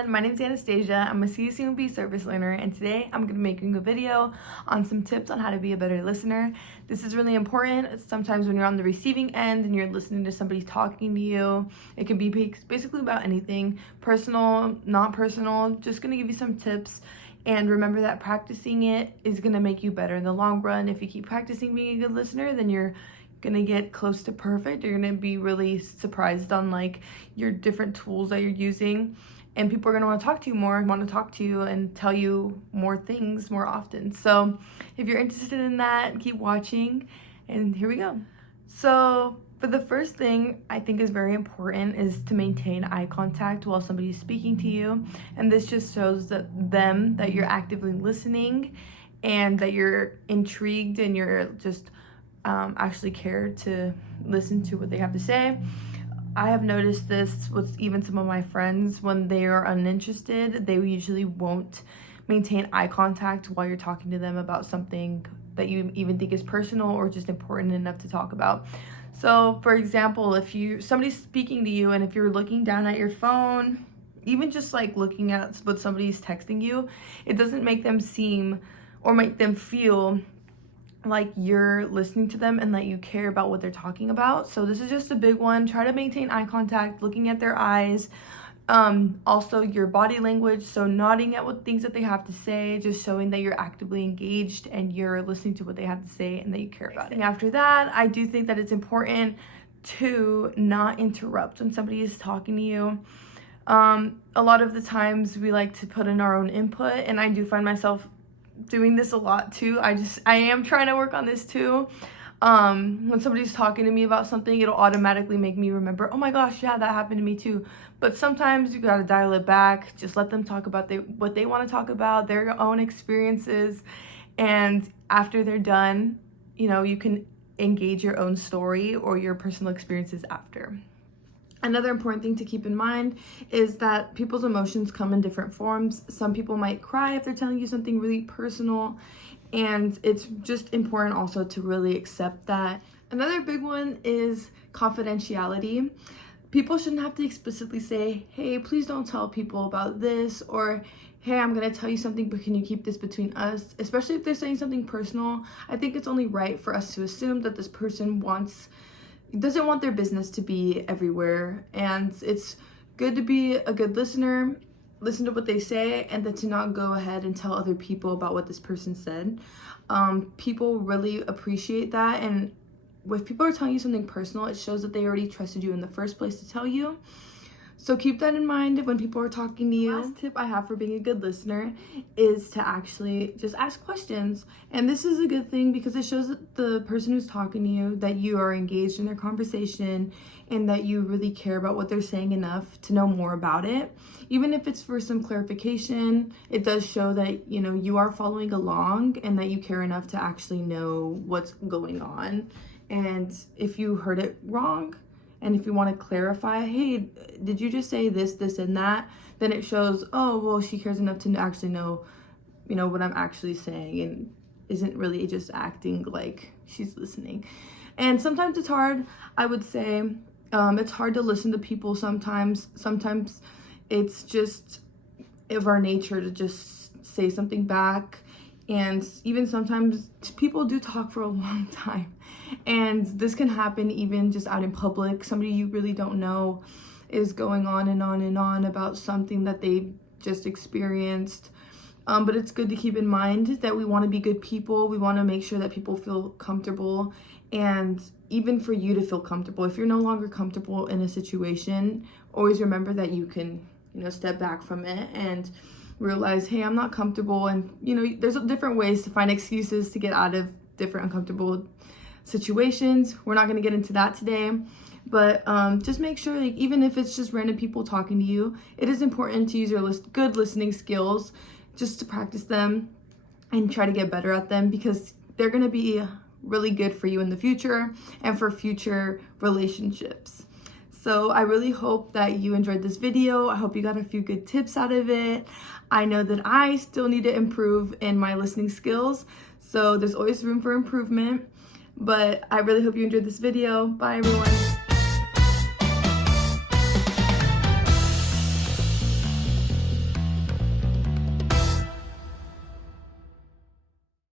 everyone, my name is Anastacia. I'm a CSUMB service learner, and today I'm going to be making a video on some tips on how to be a better listener. This is really important. Sometimes when you're on the receiving end and you're listening to somebody talking to you, it can be basically about anything, personal, not personal. Just going to give you some tips, and remember that practicing it is going to make you better in the long run. If you keep practicing being a good listener, then you're gonna get close to perfect. You're gonna be really surprised on like your different tools that you're using, and people are gonna want to talk to you more, want to talk to you and tell you more things more often. So if you're interested in that, keep watching, and here we go. So for the first thing I think is very important is to maintain eye contact while somebody's speaking to you, and this just shows that you're actively listening and that you're intrigued and you're just actually care to listen to what they have to say. I have noticed this with even some of my friends. When they are uninterested, they usually won't maintain eye contact while you're talking to them about something that you even think is personal or just important enough to talk about. So for example, if somebody's speaking to you and if you're looking down at your phone, even just like looking at what somebody's texting you, it doesn't make them seem or make them feel like you're listening to them and that you care about what they're talking about. So this is just a big one. Try to maintain eye contact, looking at their eyes. Also your body language, so nodding at what things that they have to say, just showing that you're actively engaged and you're listening to what they have to say and that you care about it. After that, I do think that it's important to not interrupt when somebody is talking to you. A lot of the times we like to put in our own input, and I do find myself doing this a lot too. I am trying to work on this too. When somebody's talking to me about something, it'll automatically make me remember, oh my gosh, yeah, that happened to me too. But sometimes you gotta dial it back. Just let them talk about what they want to talk about, their own experiences, and after they're done, you can engage your own story or your personal experiences after. Another important thing to keep in mind is that people's emotions come in different forms. Some people might cry if they're telling you something really personal, and it's just important also to really accept that. Another big one is confidentiality. People shouldn't have to explicitly say, hey, please don't tell people about this, or hey, I'm gonna tell you something, but can you keep this between us? Especially if they're saying something personal. I think it's only right for us to assume that this person doesn't want their business to be everywhere, and it's good to be a good listener, listen to what they say, and then to not go ahead and tell other people about what this person said. People really appreciate that, and if people are telling you something personal, it shows that they already trusted you in the first place to tell you. So keep that in mind when people are talking to you. The last tip I have for being a good listener is to actually just ask questions. And this is a good thing because it shows that the person who's talking to you that you are engaged in their conversation and that you really care about what they're saying enough to know more about it. Even if it's for some clarification, it does show that, you are following along and that you care enough to actually know what's going on. And if you heard it wrong, and if you want to clarify, hey, did you just say this, and that? Then it shows, oh, well, she cares enough to actually know, what I'm actually saying and isn't really just acting like she's listening. And sometimes it's hard, I would say. It's hard to listen to people sometimes. Sometimes it's just of our nature to just say something back. And even sometimes people do talk for a long time. And this can happen even just out in public. Somebody you really don't know is going on and on and on about something that they just experienced. But it's good to keep in mind that we want to be good people. We want to make sure that people feel comfortable, and even for you to feel comfortable. If you're no longer comfortable in a situation, always remember that you can, step back from it and realize, hey, I'm not comfortable. And, there's different ways to find excuses to get out of different uncomfortable situations. We're not going to get into that today, but just make sure, like, even if it's just random people talking to you, it is important to use your good listening skills just to practice them and try to get better at them, because they're going to be really good for you in the future and for future relationships. So I really hope that you enjoyed this video. I hope you got a few good tips out of it. I know that I still need to improve in my listening skills, so there's always room for improvement. But I really hope you enjoyed this video. Bye, everyone.